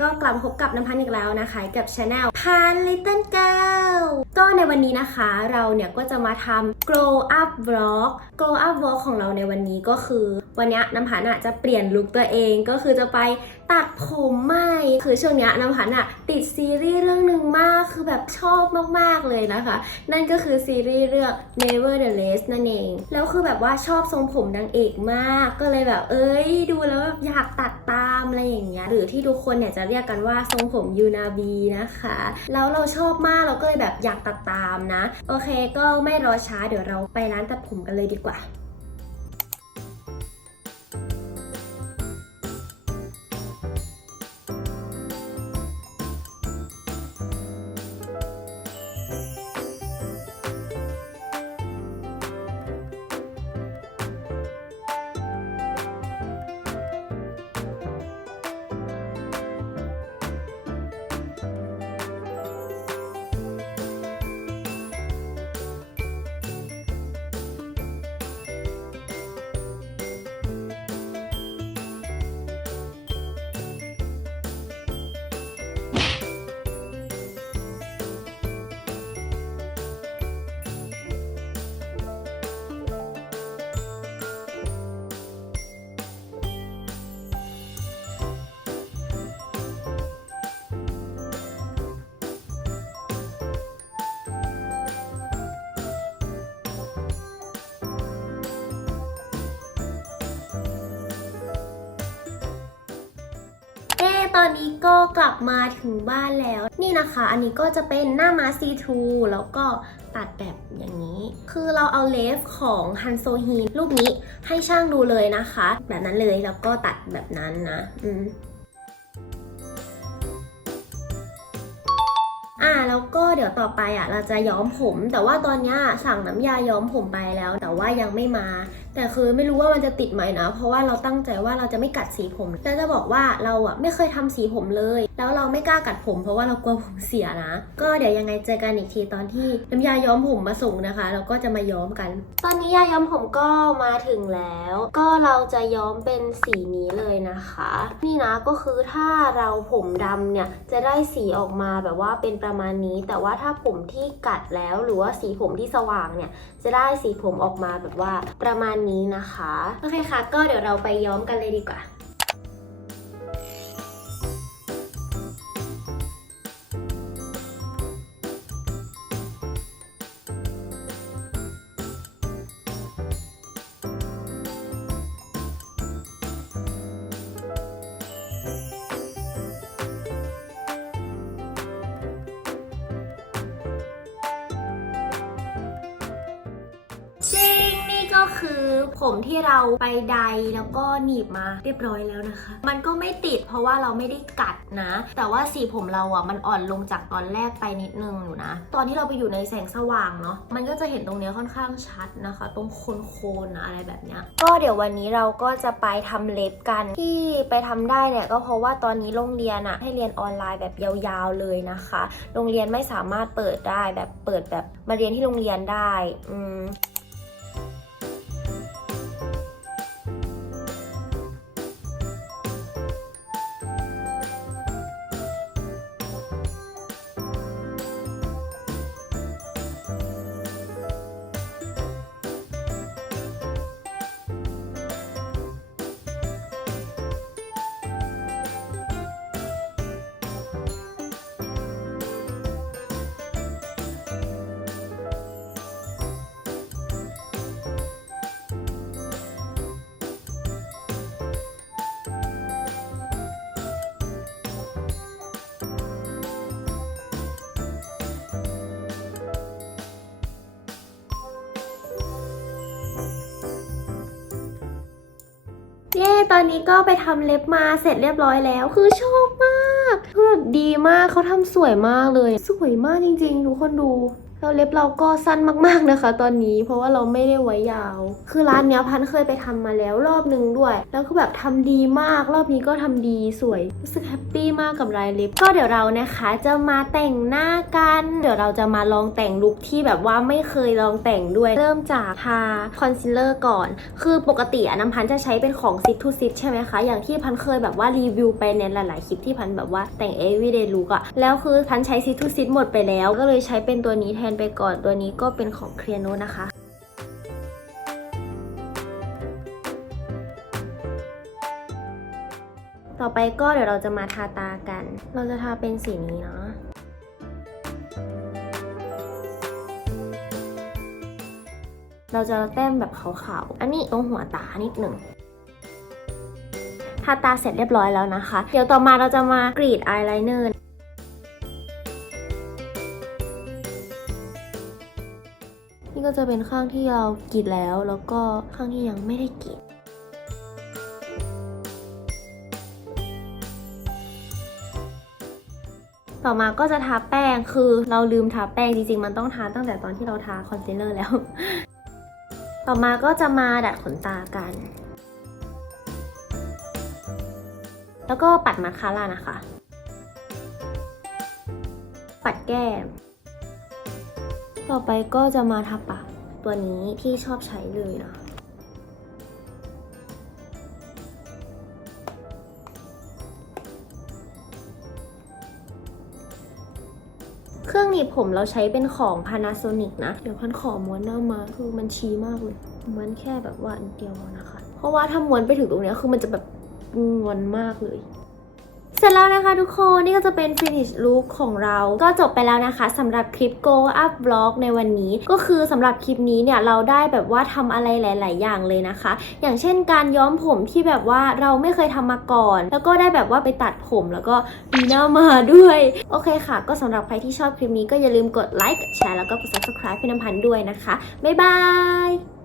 ก็กลับมาพบกับน้ำพันอีกแล้วนะคะกับช anel พัน Little Girl ก็ในวันนี้นะคะเราเนี่ยก็จะมาทำ Grow Up Vlog Grow Up Vlog ของเราในวันนี้ก็คือวันนี้น้ำพันอะจะเปลี่ยนลุคตัวเองก็คือจะไปตัดผมใหม่คือช่วงนี้น้ำพันอะติดซีรีส์เรื่องหนึ่งมากคือแบบชอบมากๆเลยนะคะ นั่นก็คือซีรีส์เรื่อง Never the Less นั่นเอง แล้วคือแบบว่าชอบทรงผมนางเอกมาก ก็เลยแบบเอ้ยดูแล้วอยากตัดต อะไรอย่างเงี้ยหรือที่ทุกคนเนี่ยจะเรียกกันว่าทรงผมยูนาบีนะคะ แล้วเราชอบมากเราก็เลยแบบอยากตัดตามนะ โอเคก็ไม่รอช้าเดี๋ยวเราไปร้านตัดผมกันเลยดีกว่า ตอนนี้ก็กลับมาถึงบ้านแล้ว นี่นะคะ อันนี้ก็จะเป็นหน้ามาซีทูแล้วก็ตัดแบบอย่างนี้ คือเราเอาเลฟของฮันโซฮีรูปนี้ให้ช่างดูเลยนะคะ แบบนั้นเลยแล้วก็ตัดแบบนั้นนะ อืม อ่าแล้วก็เดี๋ยวต่อไปอะเราจะย้อมผม แต่ว่าตอนนี้สั่งน้ำยาย้อมผมไปแล้ว แต่ว่ายังไม่มา แต่คือไม่รู้ว่ามันจะติดไหมนะ เพราะว่าเราตั้งใจว่าเราจะไม่กัดสีผมแต่จะบอกว่าเราอะไม่เคยทำสีผมเลย แล้วเราไม่กล้ากัดผม เพราะว่าเรากลัวผมเสียนะ ก็เดี๋ยวยังไงเจอกันอีกทีตอนที่น้ำยาย้อมผมมาส่งนะคะ เราก็จะมาย้อมกัน ตอนนี้ยาย้อมผมก็มาถึงแล้ว ก็เราจะย้อมเป็นสีนี้เลยนะคะ นี่นะก็คือถ้าเราผมดำเนี่ยจะได้สีออกมาแบบว่าเป็นประมาณนี้ แต่ว่าถ้าผมที่กัดแล้วหรือว่าสีผมที่สว่างเนี่ยจะได้สีผมออกมาแบบว่าประมาณนี้นะคะ โอเคค่ะ ก็เดี๋ยวเราไปย้อมกันเลยดีกว่า คือผมที่เราไปใดแล้วก็หนีบมาเรียบร้อยแล้วนะคะ มันก็ไม่ติดเพราะว่าเราไม่ได้กัดนะ แต่ว่าสีผมเราอะมันอ่อนลงจากตอนแรกไปนิดนึงอยู่นะ ตอนที่เราไปอยู่ในแสงสว่างเนาะมันก็จะเห็นตรงเนี้ยค่อนข้างชัดนะคะ ตรงโคนๆนะอะไรแบบเนี้ยก็เดี๋ยววันนี้เราก็จะไปทำเล็บกันที่ไปทำได้เนี่ยก็เพราะว่าตอนนี้โรงเรียนอะให้เรียนออนไลน์แบบยาวๆเลยนะคะ โรงเรียนไม่สามารถเปิดได้แบบเปิดแบบมาเรียนที่โรงเรียนได้ อืม ตอนนี้ก็ไปทำเล็บมาเสร็จเรียบร้อยแล้ว คือชอบมากคือดีมากเขาทำสวยมากเลย สวยมากจริงๆทุกคนดู แล้วเล็บเราก็สั้นมากๆนะคะ ตอนนี้เพราะว่าเราไม่ได้ไว้ยาว คือร้านเนี้ยพันเคยไปทำมาแล้วรอบนึงด้วย แล้วก็แบบทำดีมากรอบนี้ก็ทำดีสวยรู้สึกแฮปปี้มากกับลายเล็บ ก็เดี๋ยวเรานะคะจะมาแต่งหน้ากัน เดี๋ยวเราจะมาลองแต่งลุคที่แบบว่าไม่เคยลองแต่งด้วยเริ่มจากทาคอนซีลเลอร์ก่อน คือปกติอะน้ำพันจะใช้เป็นของซิ t ทูซิ t ใช่ไหมคะ อย่างที่พันเคยแบบว่ารีวิวไปในหลาย ๆ คลิปที่พันแบบว่าแต่ง everyday look อะแล้วคือพันใช้ซิ t ทูซิ t หมดไปแล้ว ก็เลยใช้เป็นตัวนี้แทนไปก่อนตัวนี้ก็เป็นของเคลียโนนะคะต่อไปก็เดี๋ยวเราจะมาทาตากัน เราจะทาเป็นสีนี้เนาะ เราจะแต้มแบบขาวๆ อันนี้ตรงหัวตานิดหนึ่ง ทาตาเสร็จเรียบร้อยแล้วนะคะ เดี๋ยวต่อมาเราจะมากรีดอายไลเนอร์ ก็จะเป็นข้างที่เรากรีดแล้ว แล้วก็ข้างที่ยังไม่ได้กรีดต่อมาก็จะทาแป้ง คือเราลืมทาแป้งจริงๆ มันต้องทาตั้งแต่ตอนที่เราทาคอนซีลเลอร์แล้ว ต่อมาก็จะมาดัดขนตากัน แล้วก็ปัดมาคาร่านะคะ ปัดแก้ม ต่อไปก็จะมาทาปากตัวนี้ที่ชอบใช้เลยนะเครื่องหนีบผมเราใช้เป็นของ Panasonic นะ เดี๋ยวพันขอม้วนหน้ามาคือมันชี้มากเลยม้วนแค่แบบว่าอันเดียวพอนะคะ เพราะว่าถ้าม้วนไปถึงตรงนี้คือมันจะแบบงอนมากเลย เสร็จแล้วนะคะทุกคนนี่ก็จะเป็น finish look ของเราก็จบไปแล้วนะคะสำหรับคลิป go up vlog ในวันนี้ ก็คือสำหรับคลิปนี้เนี่ยเราได้แบบว่าทำอะไรหลาย ๆ อย่างเลยนะคะ อย่างเช่นการย้อมผมที่แบบว่าเราไม่เคยทำมาก่อน แล้วก็ได้แบบว่าไปตัดผมแล้วก็มีหน้ามาด้วย โอเคค่ะ ก็สำหรับใครที่ชอบคลิปนี้ก็อย่าลืมกดไลค์แชร์แล้วก็กด subscribe พี่น้ำพันธ์ด้วยนะคะ บ๊ายบาย